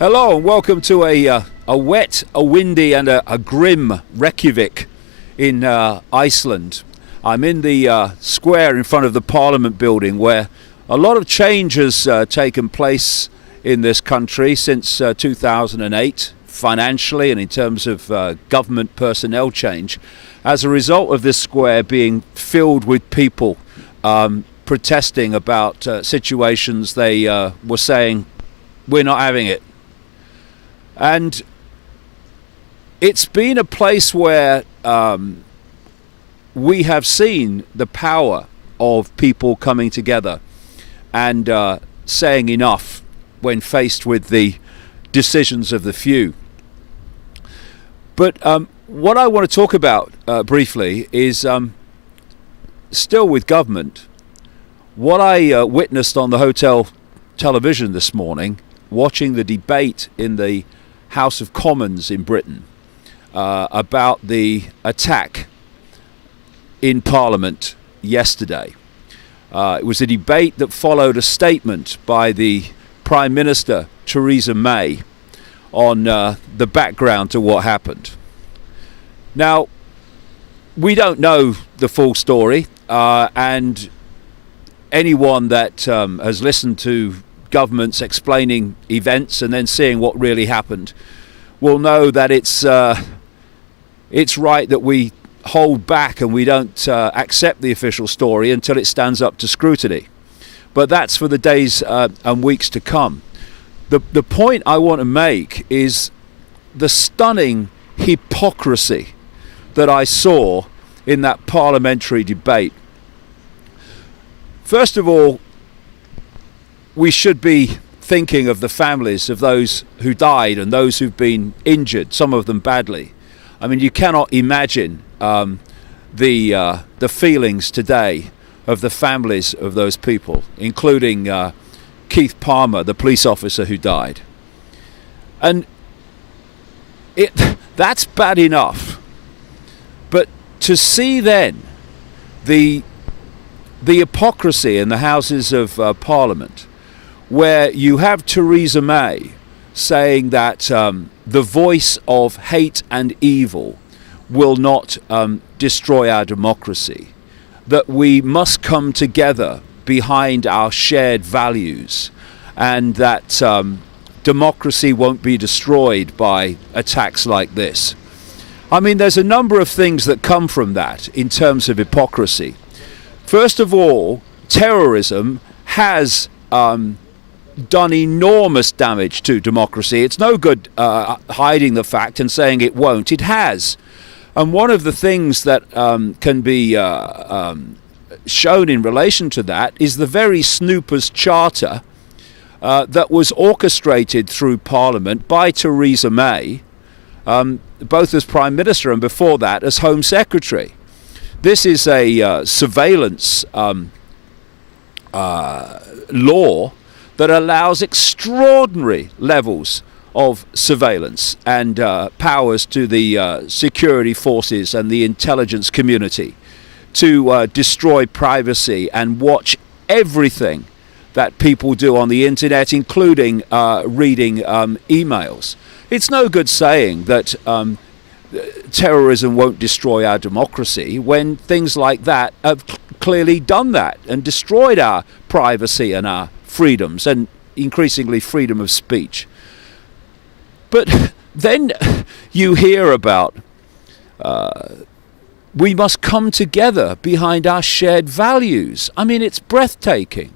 Hello and welcome to a wet, a windy and a grim Reykjavik in Iceland. I'm in the square in front of the Parliament building where a lot of change has taken place in this country since 2008, financially and in terms of government personnel change, as a result of this square being filled with people protesting about situations they were saying, we're not having it. And it's been a place where we have seen the power of people coming together and saying enough when faced with the decisions of the few. But what I want to talk about briefly is still with government. What I witnessed on the hotel television this morning, watching the debate in the House of Commons in Britain about the attack in Parliament yesterday. It was a debate that followed a statement by the Prime Minister, Terrorism May, on the background to what happened. Now, we don't know the full story, and anyone that has listened to governments explaining events and then seeing what really happened will know that it's right that we hold back and we don't accept the official story until it stands up to scrutiny. But that's for the days and weeks to come. The point I want to make is the stunning hypocrisy that I saw in that parliamentary debate. First of all, we should be thinking of the families of those who died and those who've been injured, some of them badly. I mean, you cannot imagine the feelings today of the families of those people, including Keith Palmer, the police officer who died. And that's bad enough. But to see then the hypocrisy in the Houses of Parliament, where you have Theresa May saying that the voice of hate and evil will not destroy our democracy, that we must come together behind our shared values, and that democracy won't be destroyed by attacks like this. I mean, there's a number of things that come from that in terms of hypocrisy. First of all, terrorism has done enormous damage to democracy. It's no good hiding the fact and saying it won't. It has. And one of the things that can be shown in relation to that is the very Snoopers Charter that was orchestrated through Parliament by Theresa May, both as Prime Minister and before that as Home Secretary. This is a surveillance law that allows extraordinary levels of surveillance and powers to the security forces and the intelligence community to destroy privacy and watch everything that people do on the internet, including reading emails. It's no good saying that terrorism won't destroy our democracy when things like that have clearly done that and destroyed our privacy and our freedoms and increasingly freedom of speech. But then you hear about we must come together behind our shared values. I mean, it's breathtaking.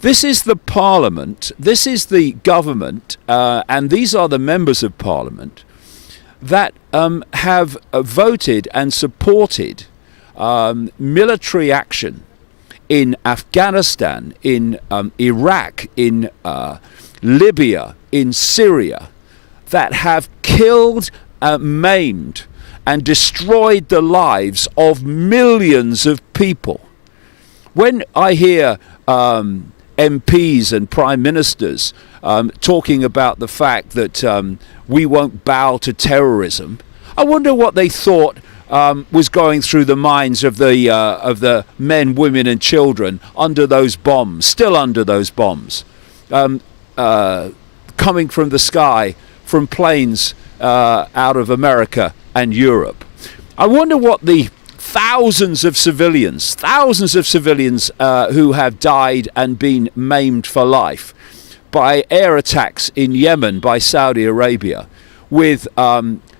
This is the Parliament, this is the government, and these are the members of Parliament that have voted and supported military action in Afghanistan, in Iraq, in Libya, in Syria, that have killed, maimed, and destroyed the lives of millions of people. When I hear MPs and prime ministers talking about the fact that we won't bow to terrorism, I wonder what they thought was going through the minds of the men, women and children under those bombs, still under those bombs. coming from the sky from planes out of America and Europe. I wonder what the thousands of civilians who have died and been maimed for life by air attacks in Yemen by Saudi Arabia with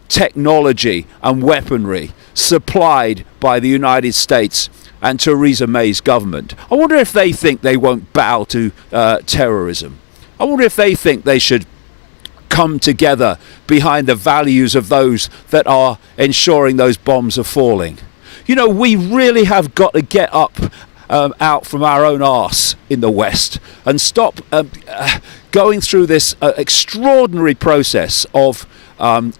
technology and weaponry supplied by the United States and Theresa May's government. I wonder if they think they won't bow to terrorism. I wonder if they think they should come together behind the values of those that are ensuring those bombs are falling. You know, we really have got to get up out from our own arse in the West and stop going through this extraordinary process of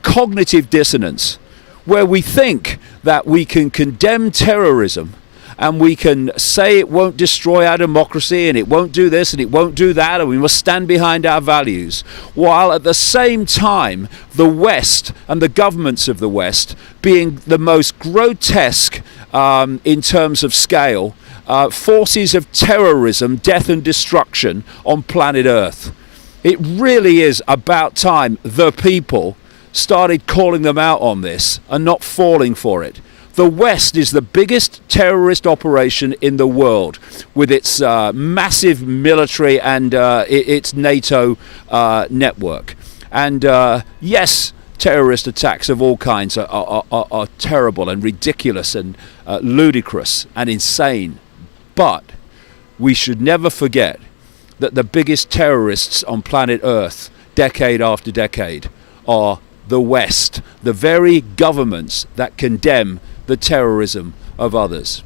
cognitive dissonance, where we think that we can condemn terrorism and we can say it won't destroy our democracy and it won't do this and it won't do that and we must stand behind our values, while at the same time the West and the governments of the West being the most grotesque in terms of scale forces of terrorism, death and destruction on planet Earth. It really is about time the people started calling them out on this and not falling for it. The West is the biggest terrorist operation in the world, with its massive military and its NATO network. And yes, terrorist attacks of all kinds are terrible and ridiculous and ludicrous and insane. But we should never forget that the biggest terrorists on planet Earth, decade after decade, are the West, the very governments that condemn the terrorism of others.